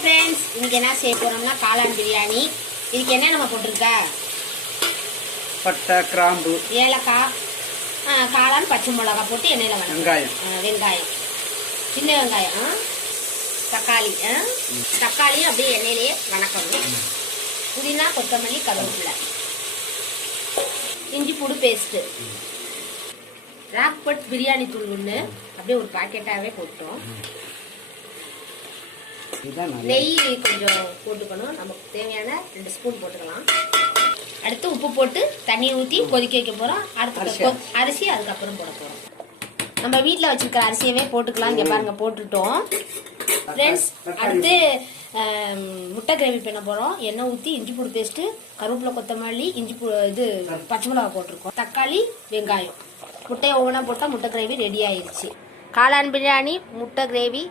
Friends, இன்னைக்கு என்ன செய்ய போறோம்னா காளான் பிரியாணி. இதுக்கு என்ன நம்ம போட்டிருக்க? பட்டை, கிராம்பு, ஏலக்காய், காளான், பச்சை மிளகா போட்டு எண்ணெயில் வெங்காயம், சின்ன வெங்காயம், தக்காளி தக்காளி அப்படியே எண்ணெயிலேயே வணக்கணும். புதினா, கொத்தமல்லி, கருவேப்பிலை, இஞ்சி பூடு பேஸ்ட்டு, ராக்பட் பிரியாணி தூள் ஒன்று அப்படியே ஒரு பாக்கெட்டாகவே போட்டோம். நெய் கொஞ்சம் போட்டுக்கணும். நமக்கு தேவையான 2 ஸ்பூன் போட்டுக்கலாம். அடுத்து உப்பு போட்டு தண்ணியை ஊற்றி கொதிக்க வைக்க போகிறோம். அடுத்து அரிசி அதுக்கப்புறம் போட போகிறோம். நம்ம வீட்டில் வச்சுருக்கிற அரிசியவே போட்டுக்கலாம். இங்கே பாருங்க போட்டுட்டோம் ஃப்ரெண்ட்ஸ். அடுத்து முட்டை கிரேவி பண்ண போகிறோம். எண்ணெய் ஊற்றி இஞ்சி பூடு பேஸ்ட்டு, கருவேப்பிலை, கொத்தமல்லி, இது பச்சை மிளகா போட்டிருக்கோம். தக்காளி, வெங்காயம், முட்டையை ஒவ்வொன்றா போட்டால் முட்டை கிரேவி ரெடி ஆயிடுச்சு. காளான் பிரியாணி, முட்டை கிரேவி,